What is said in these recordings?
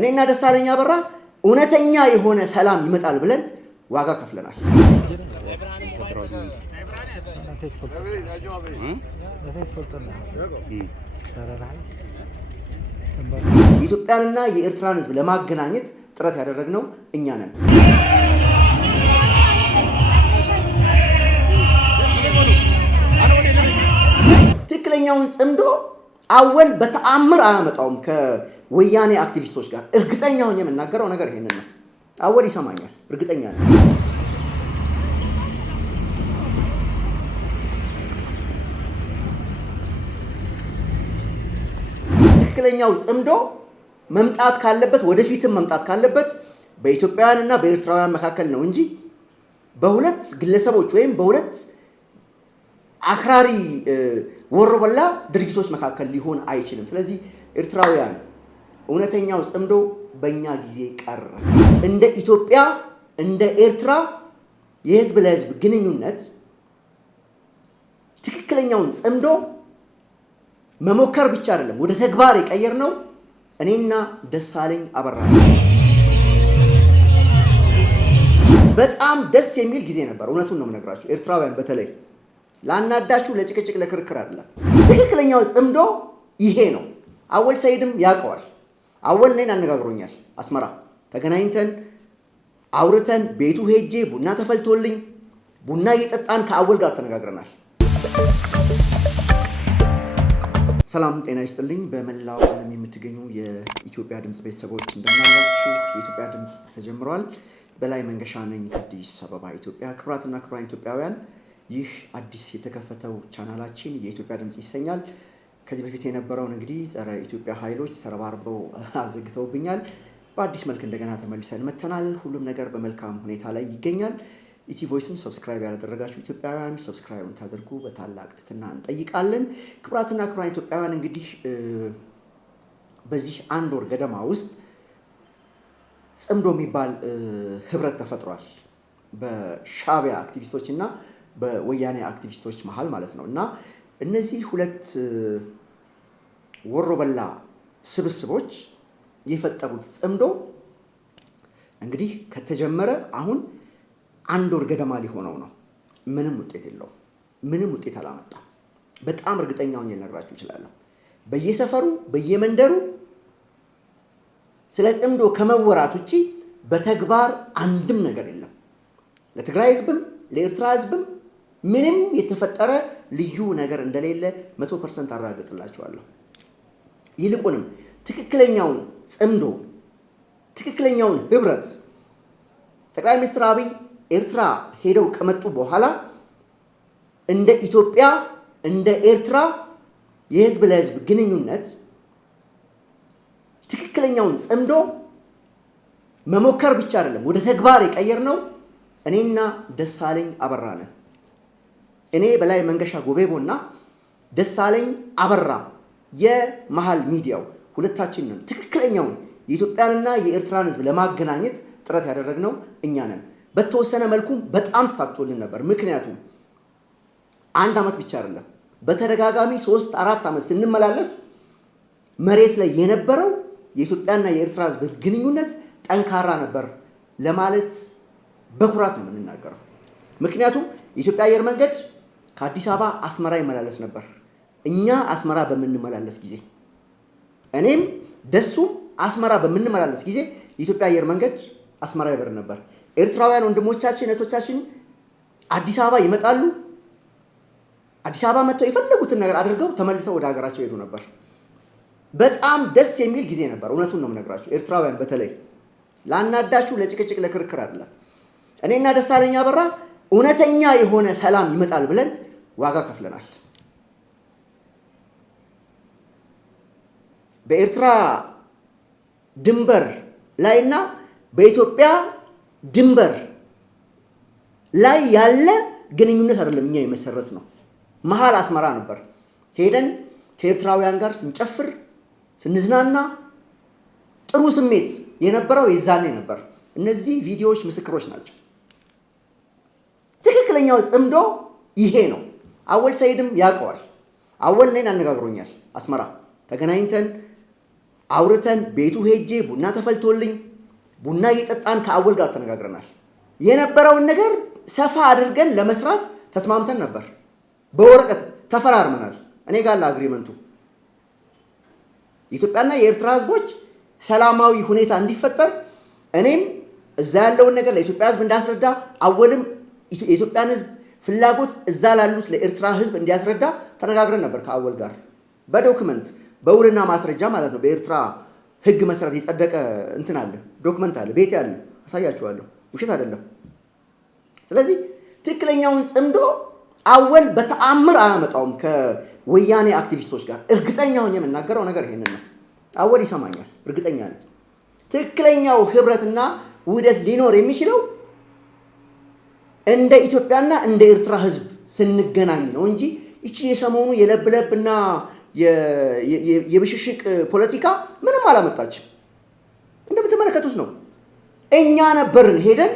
እኔና ደሳለኝ አበራ እውነተኛ የሆነ ሰላም ይመጣል ብለን ዋጋ ከፍለናል። የኢትዮጵያንና የኤርትራን ሕዝብ ለማገናኘት ጥረት ያደረግነው እኛ ነን። ትክክለኛውን ጽምዶ አወል በተአምር አያመጣውም ከወያኔ አክቲቪስቶች ጋር። እርግጠኛ ሆኜ የምናገረው ነገር ይሄንን ነው። አወል ይሰማኛል፣ እርግጠኛ ነኝ። ትክክለኛው ጽምዶ መምጣት ካለበት ወደፊትም መምጣት ካለበት በኢትዮጵያውያንና በኤርትራውያን መካከል ነው እንጂ በሁለት ግለሰቦች ወይም በሁለት አክራሪ ወሮበላ ድርጅቶች መካከል ሊሆን አይችልም። ስለዚህ ኤርትራውያን እውነተኛው ጽምዶ በእኛ ጊዜ ቀረ። እንደ ኢትዮጵያ እንደ ኤርትራ የህዝብ ለህዝብ ግንኙነት ትክክለኛውን ጽምዶ መሞከር ብቻ አይደለም፣ ወደ ተግባር የቀየርነው እኔና ደሳለኝ አበራ። በጣም ደስ የሚል ጊዜ ነበር። እውነቱን ነው የምነግራችሁ ኤርትራውያን፣ በተለይ ላናዳችሁ፣ ለጭቅጭቅ ለክርክር አይደለም። ትክክለኛው ጽምዶ ይሄ ነው። አወል ሰይድም ያውቀዋል። አወል እኔን አነጋግሮኛል። አስመራ ተገናኝተን አውርተን ቤቱ ሄጄ ቡና ተፈልቶልኝ ቡና እየጠጣን ከአወል ጋር ተነጋግረናል። ሰላም ጤና ይስጥልኝ። በመላው ዓለም የምትገኙ የኢትዮጵያ ድምፅ ቤተሰቦች እንደምናላችሁ። የኢትዮጵያ ድምፅ ተጀምሯል። በላይ መንገሻ ነኝ ከአዲስ አበባ ኢትዮጵያ። ክቡራትና ክቡራን ኢትዮጵያውያን፣ ይህ አዲስ የተከፈተው ቻናላችን የኢትዮጵያ ድምፅ ይሰኛል። ከዚህ በፊት የነበረውን እንግዲህ ጸረ ኢትዮጵያ ኃይሎች ተረባርበው አዘግተውብኛል። በአዲስ መልክ እንደገና ተመልሰን መተናል። ሁሉም ነገር በመልካም ሁኔታ ላይ ይገኛል። ኢቲ ቮይስን ሰብስክራይብ ያላደረጋችሁ ኢትዮጵያውያን ሰብስክራይብ እንታደርጉ በታላቅ ትህትና እንጠይቃለን። ክቡራትና ክቡራን ኢትዮጵያውያን፣ እንግዲህ በዚህ አንድ ወር ገደማ ውስጥ ጽምዶ የሚባል ህብረት ተፈጥሯል። በሻዕቢያ አክቲቪስቶች እና በወያኔ አክቲቪስቶች መሀል ማለት ነው። እና እነዚህ ሁለት ወሮበላ ስብስቦች የፈጠሩት ጽምዶ እንግዲህ ከተጀመረ አሁን አንድ ወር ገደማ ሊሆነው ነው። ምንም ውጤት የለውም። ምንም ውጤት አላመጣም። በጣም እርግጠኛ ሆኜ ልነግራችሁ እችላለሁ። በየሰፈሩ በየመንደሩ ስለ ጽምዶ ከመወራት ውጪ በተግባር አንድም ነገር የለም። ለትግራይ ህዝብም ለኤርትራ ህዝብም ምንም የተፈጠረ ልዩ ነገር እንደሌለ 100% አረጋግጥላችኋለሁ። ይልቁንም ትክክለኛውን ጽምዶ ትክክለኛውን ህብረት ጠቅላይ ሚኒስትር አብይ ኤርትራ ሄደው ከመጡ በኋላ እንደ ኢትዮጵያ እንደ ኤርትራ የህዝብ ለህዝብ ግንኙነት ትክክለኛውን ጽምዶ መሞከር ብቻ አይደለም፣ ወደ ተግባር የቀየርነው እኔና ደሳለኝ አበራ ነን። እኔ በላይ መንገሻ ጎቤቦና ደሳለኝ አበራ የመሃል ሚዲያው ሁለታችን ነን። ትክክለኛውን የኢትዮጵያንና የኤርትራን ህዝብ ለማገናኘት ጥረት ያደረግነው እኛ ነን። በተወሰነ መልኩም በጣም ተሳክቶልን ነበር። ምክንያቱም አንድ ዓመት ብቻ አይደለም፣ በተደጋጋሚ 3-4 ዓመት ስንመላለስ መሬት ላይ የነበረው የኢትዮጵያና የኤርትራ ህዝብ ግንኙነት ጠንካራ ነበር ለማለት በኩራት ነው የምንናገረው። ምክንያቱም የኢትዮጵያ አየር መንገድ ከአዲስ አበባ አስመራ ይመላለስ ነበር። እኛ አስመራ በምንመላለስ ጊዜ እኔም ደሱም አስመራ በምንመላለስ ጊዜ የኢትዮጵያ አየር መንገድ አስመራ ይበር ነበር። ኤርትራውያን ወንድሞቻችን እህቶቻችን አዲስ አበባ ይመጣሉ። አዲስ አበባ መጥተው የፈለጉትን ነገር አድርገው ተመልሰው ወደ ሀገራቸው ሄዱ ነበር። በጣም ደስ የሚል ጊዜ ነበር። እውነቱን ነው የምነግራችሁ ኤርትራውያን፣ በተለይ ላናዳችሁ፣ ለጭቅጭቅ ለክርክር አይደለም። እኔና ደሳለኝ አበራ እውነተኛ የሆነ ሰላም ይመጣል ብለን ዋጋ ከፍለናል። በኤርትራ ድንበር ላይና በኢትዮጵያ ድንበር ላይ ያለ ግንኙነት አይደለም እኛ የመሰረት ነው። መሀል አስመራ ነበር። ሄደን ከኤርትራውያን ጋር ስንጨፍር ስንዝናና ጥሩ ስሜት የነበረው የዛኔ ነበር። እነዚህ ቪዲዮዎች ምስክሮች ናቸው። ትክክለኛው ጽምዶ ይሄ ነው። አወል ሰይድም ያውቀዋል። አወል እኔን አነጋግሮኛል። አስመራ ተገናኝተን አውርተን ቤቱ ሄጄ ቡና ተፈልቶልኝ ቡና እየጠጣን ከአወል ጋር ተነጋግረናል። የነበረውን ነገር ሰፋ አድርገን ለመስራት ተስማምተን ነበር። በወረቀት ተፈራርመናል። እኔ ጋር ለአግሪመንቱ የኢትዮጵያና የኤርትራ ህዝቦች ሰላማዊ ሁኔታ እንዲፈጠር እኔም እዛ ያለውን ነገር ለኢትዮጵያ ህዝብ እንዳስረዳ አወልም የኢትዮጵያን ህዝብ ፍላጎት እዛ ላሉት ለኤርትራ ህዝብ እንዲያስረዳ ተነጋግረን ነበር ከአወል ጋር በዶክመንት በውልና ማስረጃ ማለት ነው። በኤርትራ ህግ መሰረት የጸደቀ እንትን አለ፣ ዶክመንት አለ፣ ቤት ያለ አሳያችኋለሁ። ውሸት አይደለም። ስለዚህ ትክክለኛውን ጽምዶ አወል በተአምር አያመጣውም ከወያኔ አክቲቪስቶች ጋር። እርግጠኛ ሆኜ የምናገረው ነገር ይሄንን ነው። አወል ይሰማኛል፣ እርግጠኛ ነኝ። ትክክለኛው ህብረትና ውህደት ሊኖር የሚችለው እንደ ኢትዮጵያና እንደ ኤርትራ ህዝብ ስንገናኝ ነው እንጂ እቺ የሰሞኑ የለብለብና የብሽሽቅ ፖለቲካ ምንም አላመጣችም። እንደምትመለከቱት ነው። እኛ ነበርን ሄደን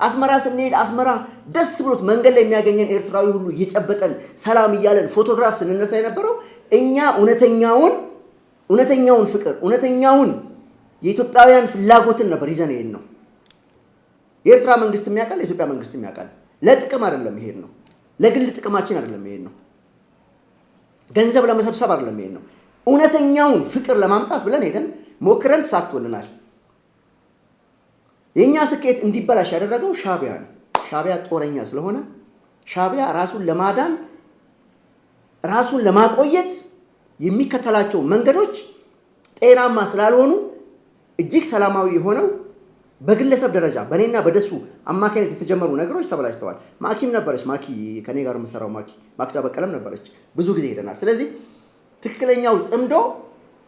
አስመራ ስንሄድ አስመራ ደስ ብሎት መንገድ ላይ የሚያገኘን ኤርትራዊ ሁሉ እየጨበጠን ሰላም እያለን ፎቶግራፍ ስንነሳ የነበረው እኛ እውነተኛውን ፍቅር እውነተኛውን የኢትዮጵያውያን ፍላጎትን ነበር ይዘን ይሄን ነው። የኤርትራ መንግስት የሚያውቃል፣ የኢትዮጵያ መንግስት የሚያውቃል። ለጥቅም አይደለም ይሄን ነው። ለግል ጥቅማችን አይደለም ይሄን ነው። ገንዘብ ለመሰብሰብ አይደለም ይሄን ነው። እውነተኛውን ፍቅር ለማምጣት ብለን ሄደን ሞክረን ተሳክቶልናል። የኛ ስኬት እንዲበላሽ ያደረገው ሻዕቢያ ነው። ሻዕቢያ ጦረኛ ስለሆነ ሻዕቢያ ራሱን ለማዳን ራሱን ለማቆየት የሚከተላቸው መንገዶች ጤናማ ስላልሆኑ እጅግ ሰላማዊ የሆነው በግለሰብ ደረጃ በእኔና በደሱ አማካኝነት የተጀመሩ ነገሮች ተበላሽተዋል። ማኪም ነበረች፣ ማኪ ከኔ ጋር የምሰራው ማክዳ በቀለም ነበረች። ብዙ ጊዜ ሄደናል። ስለዚህ ትክክለኛው ጽምዶ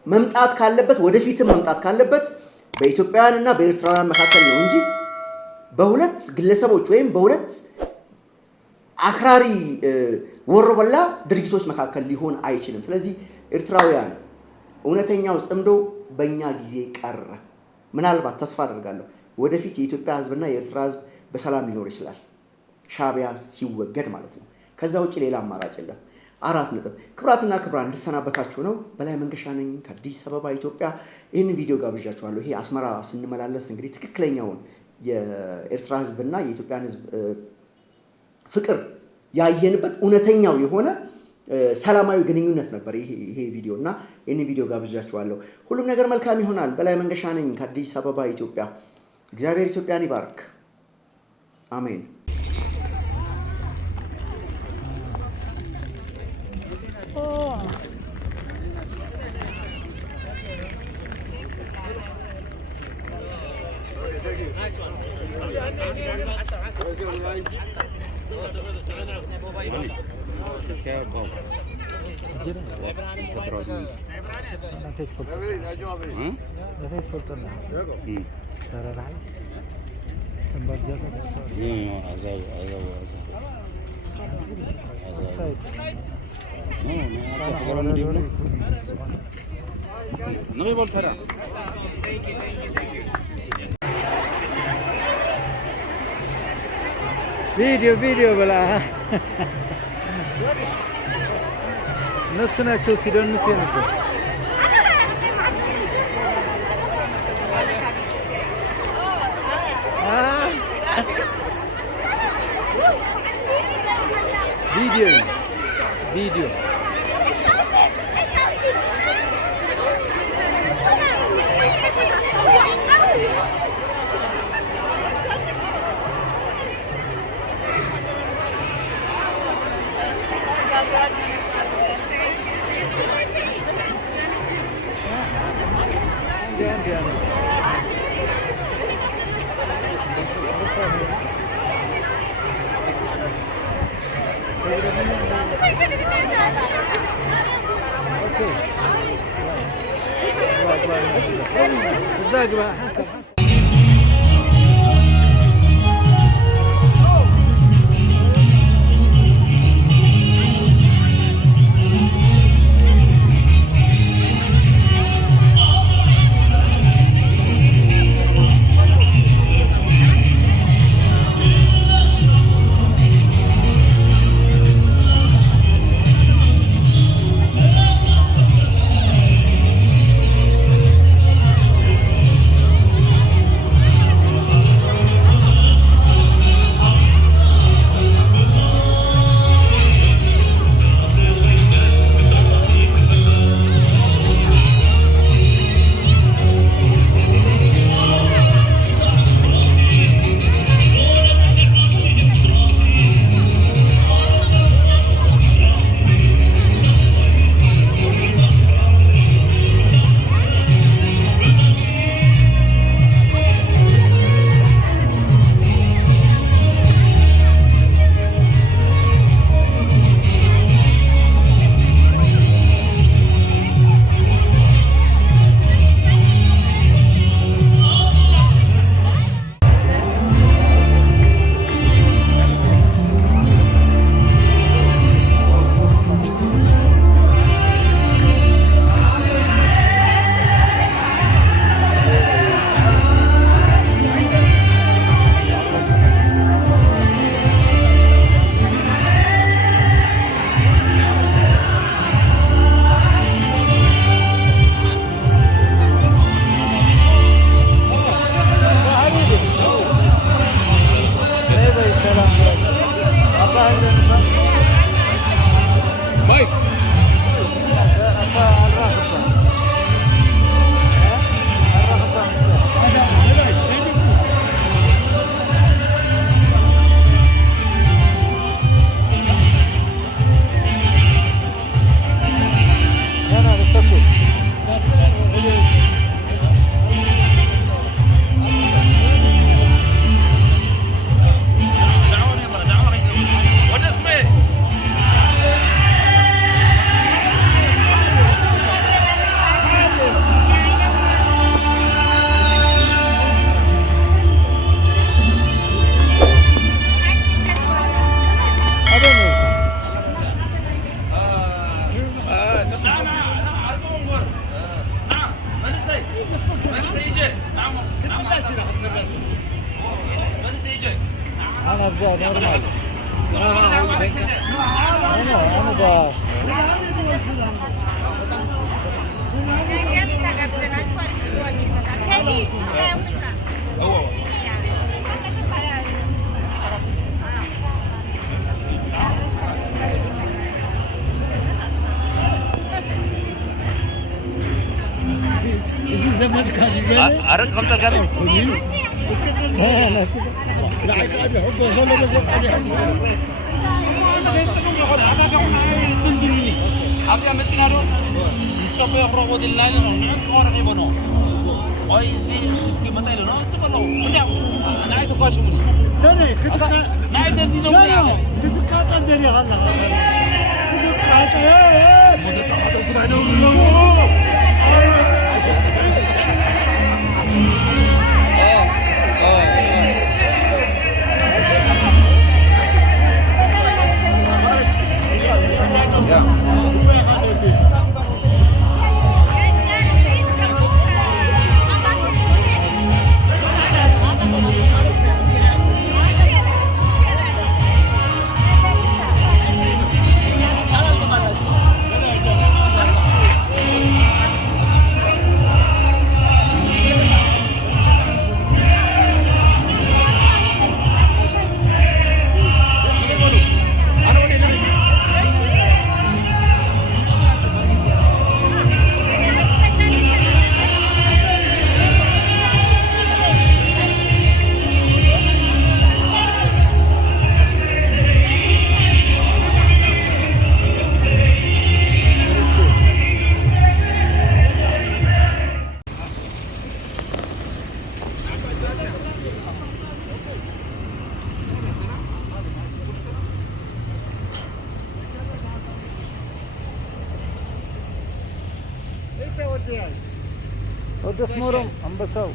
መምጣት ካለበት ወደፊትም መምጣት ካለበት በኢትዮጵያውያንና በኤርትራውያን መካከል ነው እንጂ በሁለት ግለሰቦች ወይም በሁለት አክራሪ ወሮበላ ድርጊቶች መካከል ሊሆን አይችልም። ስለዚህ ኤርትራውያን እውነተኛው ጽምዶ በእኛ ጊዜ ቀረ። ምናልባት ተስፋ አደርጋለሁ ወደፊት የኢትዮጵያ ህዝብና የኤርትራ ህዝብ በሰላም ሊኖር ይችላል፣ ሻዕቢያ ሲወገድ ማለት ነው። ከዛ ውጭ ሌላ አማራጭ የለም። 4 ነጥብ። ክብራትና ክብራን እንድሰናበታችሁ ነው። በላይ መንገሻ ነኝ ከአዲስ አበባ ኢትዮጵያ። ይህንን ቪዲዮ ጋብዣችኋለሁ። ይሄ አስመራ ስንመላለስ እንግዲህ ትክክለኛውን የኤርትራ ህዝብና የኢትዮጵያን ህዝብ ፍቅር ያየንበት እውነተኛው የሆነ ሰላማዊ ግንኙነት ነበር ይሄ ቪዲዮ እና ይህንን ቪዲዮ ጋብዣችኋለሁ። ሁሉም ነገር መልካም ይሆናል። በላይ መንገሻ ነኝ ከአዲስ አበባ ኢትዮጵያ። እግዚአብሔር ኢትዮጵያን ይባርክ። አሜን። ቪዲዮ ብላ እነሱ ናቸው ሲደንሱ የነበር። ቪዲዮ እዛ ግባ። أنا أبغى نورمال. أنا أبغى. عرفت خمسة كاري ወደ ስሞሮም አንበሳው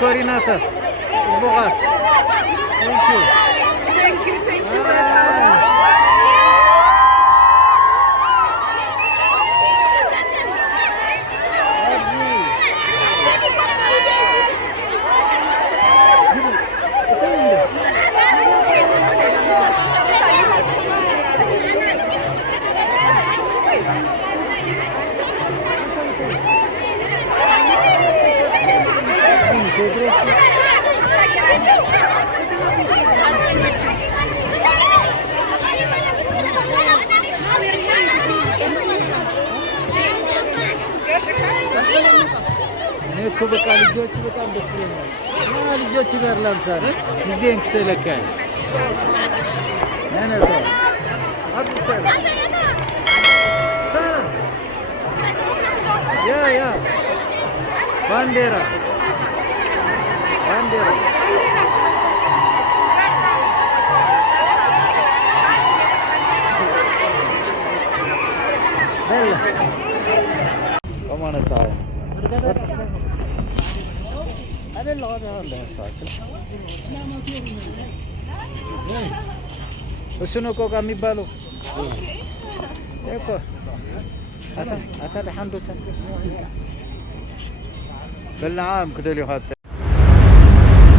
ኮሪናታት ጽቡቃት እኮ በቃ ልጆች በጣም ደስ ይላል። ልጆች ጋር ላምሳል ጊዜን ክሰለካል انا صار عبد السلام سلام يا بانديرا بلا كمان صار هذا اللي عنده ساكل وشنو كوكا ميبالو ايكو اتا الحمد لله بالنعام كده اللي